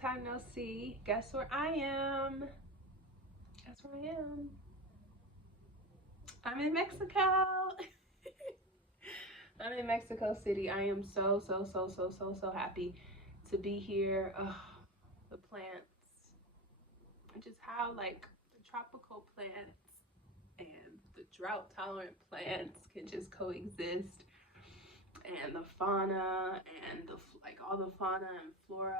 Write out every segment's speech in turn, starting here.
time no see. Guess where I am? Guess where I am? I'm in Mexico. I'm in Mexico City. I am so happy to be here. Ugh, the plants, just how like the tropical plants and the drought tolerant plants can just coexist, and the fauna and the like all the fauna and flora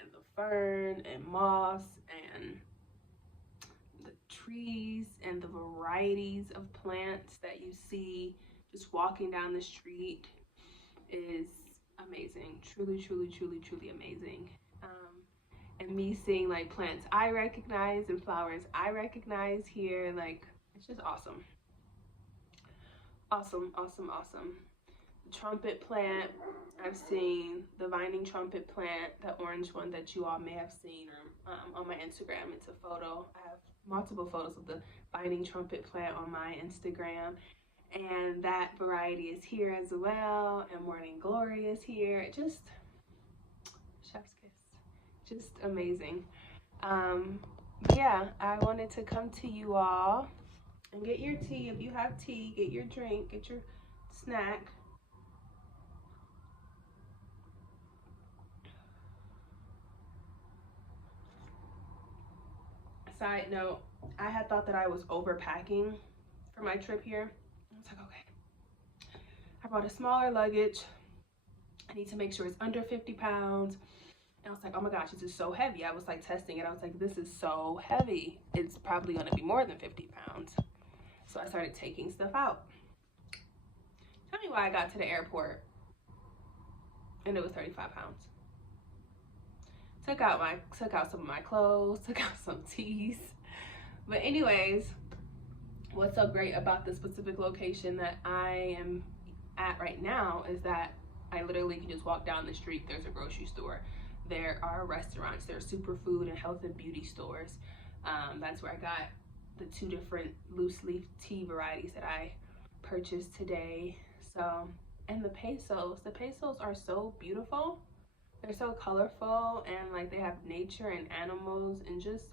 and the fern and moss and the trees and the varieties of plants that you see just walking down the street is amazing. Truly amazing. And me seeing like plants I recognize and flowers I recognize here, like it's just awesome. Awesome. The trumpet plant, I've seen the vining trumpet plant, that orange one that you all may have seen, or on my Instagram. It's a photo. I have multiple photos of the vining trumpet plant on my Instagram, and that variety is here as well. And morning glory is here. It just chef's kiss, just amazing. Yeah, I wanted to come to you all and get your tea. If you have tea, get your drink, get your snack. Side note, I had thought that I was overpacking for my trip here. I was like, okay, I brought a smaller luggage. I need to make sure it's under 50 pounds. And I was like, oh my gosh, this is so heavy. I was like testing it. I was like, this is so heavy. It's probably going to be more than 50 pounds. So I started taking stuff out. Tell me why I got to the airport and it was 35 pounds. Took out some of my clothes, took out some teas. But anyways, what's so great about the specific location that I am at right now is that I literally can just walk down the street. There's a grocery store. There are restaurants. There's superfood and health and beauty stores. That's where I got the 2 different loose leaf tea varieties that I purchased today. So, and the pesos are so beautiful. They're so colorful, and like they have nature and animals and just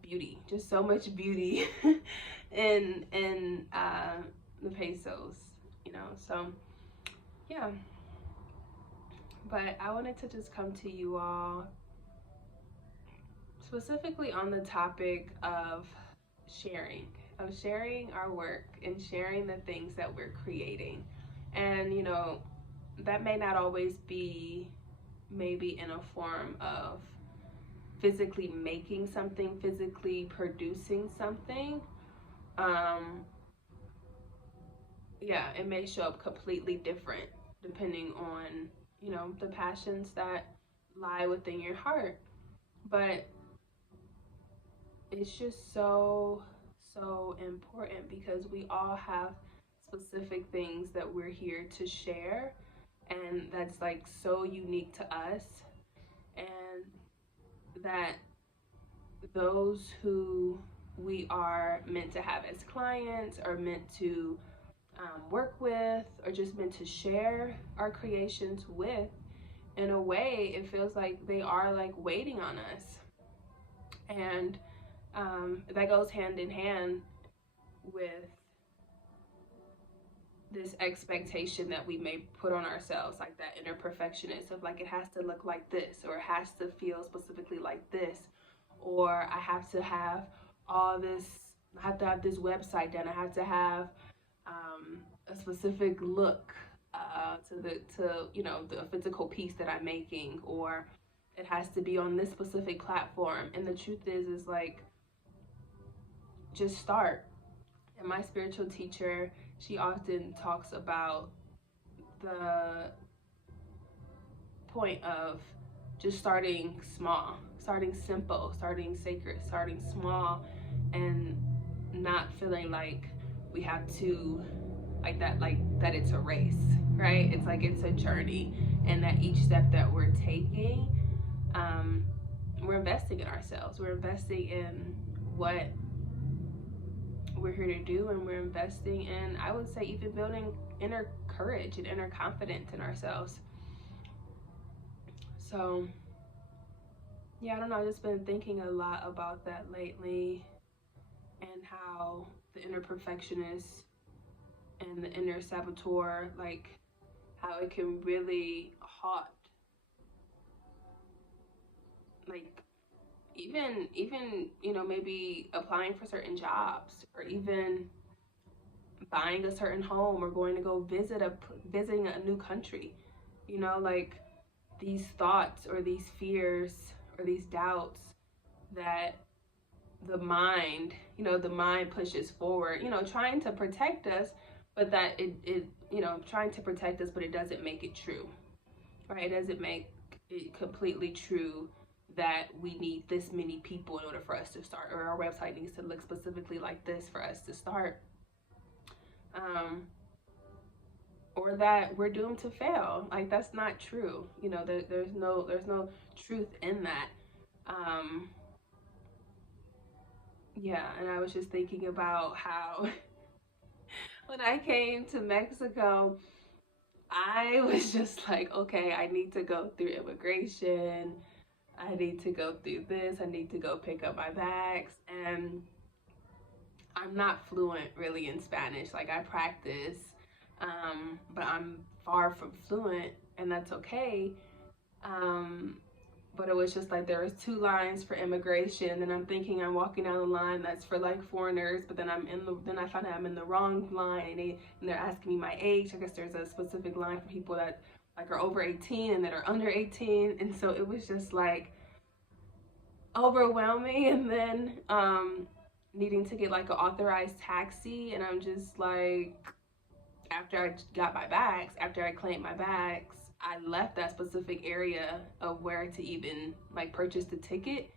beauty, just so much beauty in the pesos, you know. So yeah, but I wanted to just come to you all specifically on the topic of sharing our work and sharing the things that we're creating. And you know, that may not always be maybe in a form of physically making something, physically producing something. Yeah, it may show up completely different depending on, you know, the passions that lie within your heart. But it's just so important because we all have specific things that we're here to share, and that's like so unique to us, and that those who we are meant to have as clients are meant to work with, or just meant to share our creations with, in a way it feels like they are like waiting on us. And that goes hand in hand with this expectation that we may put on ourselves, like that inner perfectionist of like, it has to look like this, or it has to feel specifically like this, or I have to have all this, I have to have this website done, I have to have a specific look to you know, the physical piece that I'm making, or it has to be on this specific platform. And the truth is like, just start. And my spiritual teacher, she often talks about the point of just starting small, starting simple, starting sacred, starting small, and not feeling like we have to like that it's a race, right? It's like it's a journey, and that each step that we're taking, we're investing in ourselves, we're investing in what we're here to do, and we're investing in, I would say, even building inner courage and inner confidence in ourselves. So yeah, I don't know, I've just been thinking a lot about that lately, and how the inner perfectionist and the inner saboteur, like how it can really halt, like even maybe applying for certain jobs, or even buying a certain home, or going to go visiting a new country. Like these thoughts or these fears or these doubts that the mind pushes forward, trying to protect us, but that it trying to protect us, but it doesn't make it true, right? It doesn't make it completely true that we need this many people in order for us to start, or our website needs to look specifically like this for us to start, um, or that we're doomed to fail. Like, that's not true. There's no truth in that. Um, yeah, and I was just thinking about how when I came to Mexico, I was just like, okay, I need to go through immigration. I need to go through this. I need to go pick up my bags. And I'm not fluent really in Spanish. Like, I practice, but I'm far from fluent, and that's okay. Um, but it was just like there was two lines for immigration, and I'm thinking I'm walking down the line that's for like foreigners, but then I find out I'm in the wrong line, and they're asking me my age. I guess there's a specific line for people that like are over 18 and that are under 18, and so it was just like overwhelming. And then needing to get like an authorized taxi, and I'm just like, after I claimed my bags, I left that specific area of where to even like purchase the ticket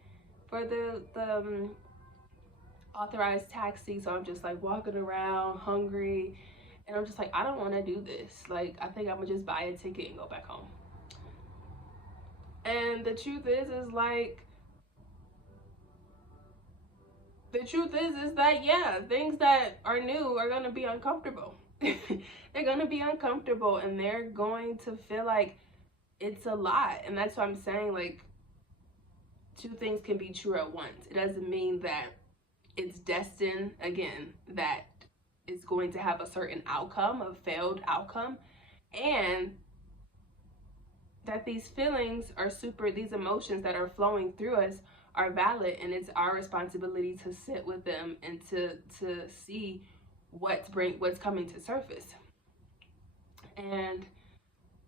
for the authorized taxi. So I'm just like walking around hungry, and I'm just like, I don't want to do this. Like, I think I'm gonna just buy a ticket and go back home. And the truth is that, yeah, things that are new are gonna be uncomfortable. They're gonna be uncomfortable, and they're going to feel like it's a lot. And that's what I'm saying, like, two things can be true at once. It doesn't mean that it's destined, again, that it's going to have a certain outcome, a failed outcome, and that these feelings are these emotions that are flowing through us are valid, and it's our responsibility to sit with them and to see what's coming to surface. And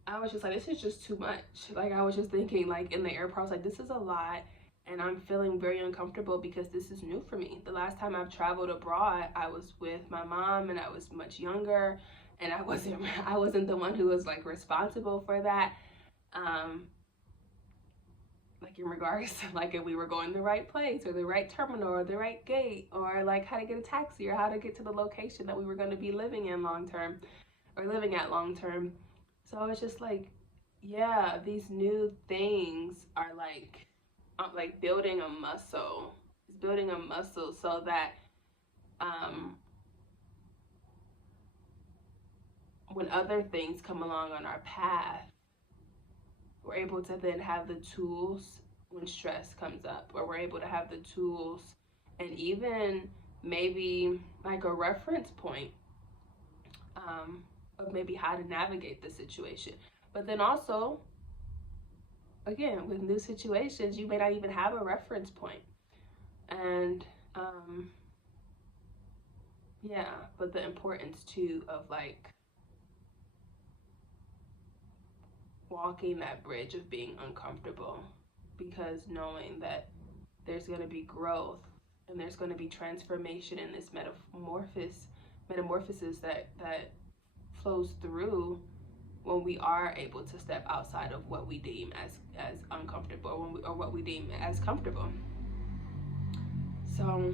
I was just like, this is just too much. Like, I was just thinking, like, in the airport, I was like, this is a lot, and I'm feeling very uncomfortable because this is new for me. The last time I've traveled abroad, I was with my mom, and I was much younger, and I wasn't the one who was like responsible for that. Um, like, in regards to like if we were going the right place, or the right terminal, or the right gate, or like how to get a taxi, or how to get to the location that we were going to be living in long term, or living at long term. So I was just like, yeah, these new things are like building a muscle. It's building a muscle so that um, when other things come along on our path, we're able to then have the tools when stress comes up, or we're able to have the tools, and even maybe like a reference point, of maybe how to navigate the situation. But then also, again, with new situations, you may not even have a reference point. And yeah, but the importance too of like walking that bridge of being uncomfortable, because knowing that there's going to be growth, and there's going to be transformation in this metamorphosis that flows through when we are able to step outside of what we deem as uncomfortable, or what we deem as comfortable. So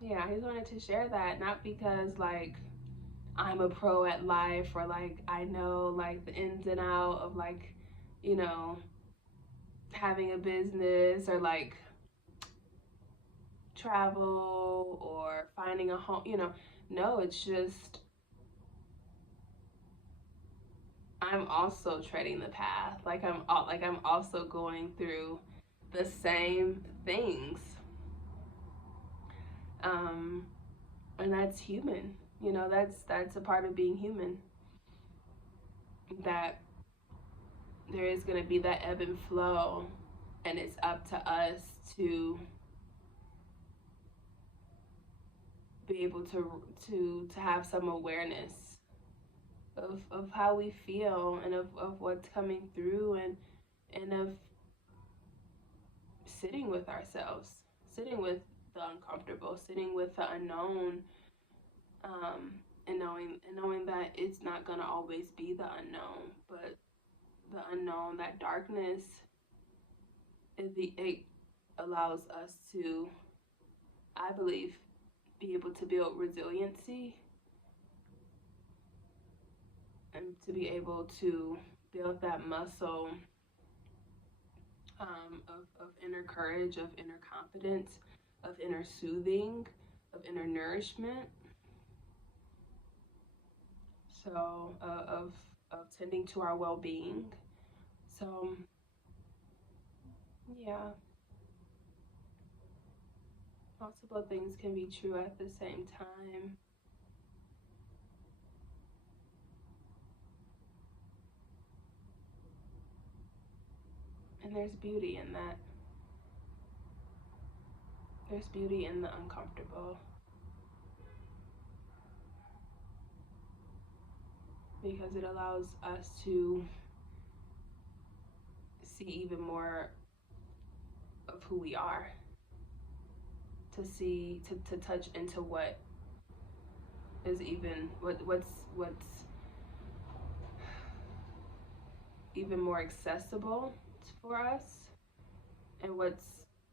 yeah, I just wanted to share that, not because like I'm a pro at life, or like I know like the ins and out of like, you know, having a business, or like travel, or finding a home. No, it's just I'm also treading the path. Like I'm also going through the same things. Um, and that's human. You know, that's a part of being human. That there is going to be that ebb and flow, and it's up to us to be able to have some awareness of how we feel, and of what's coming through, and of sitting with ourselves, sitting with the uncomfortable, sitting with the unknown, um, and knowing that it's not gonna always be the unknown, but the unknown, that darkness, it allows us to, I believe, be able to build resiliency, and to be able to build that muscle, of inner courage, of inner confidence, of inner soothing, of inner nourishment. So of tending to our well-being. So yeah, multiple things can be true at the same time. And there's beauty in that. There's beauty in the uncomfortable, because it allows us to see even more of who we are, to see, to touch into what is even what's even more accessible for us, and what's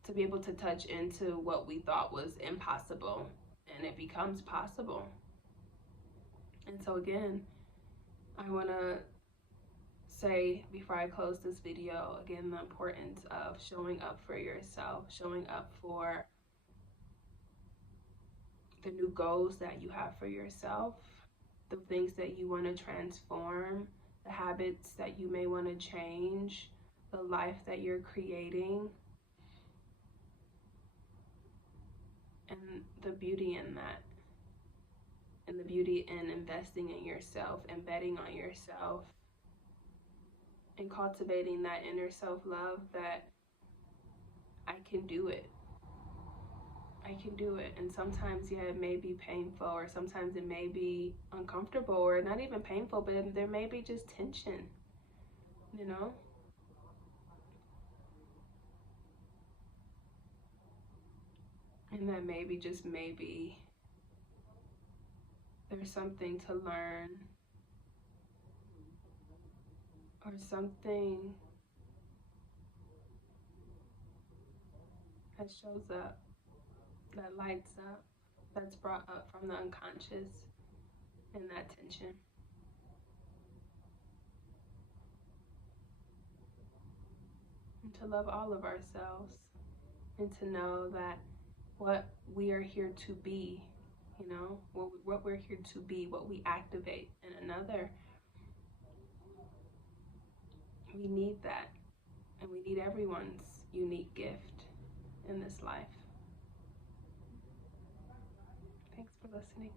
to be able to touch into what we thought was impossible, and it becomes possible. And so again, I want to say before I close this video, again, the importance of showing up for yourself, showing up for the new goals that you have for yourself, the things that you want to transform, the habits that you may want to change, the life that you're creating, and the beauty in that, and the beauty in investing in yourself and betting on yourself, and cultivating that inner self-love, that I can do it. I can do it. And sometimes, yeah, it may be painful, or sometimes it may be uncomfortable, or not even painful, but there may be just tension, you know? And that maybe, just maybe, there's something to learn, or something that shows up, that lights up, that's brought up from the unconscious, and that tension. And to love all of ourselves, and to know that what we are here to be, you know, what we're here to be, what we activate in another, we need that. And we need everyone's unique gift in this life. Thanks for listening.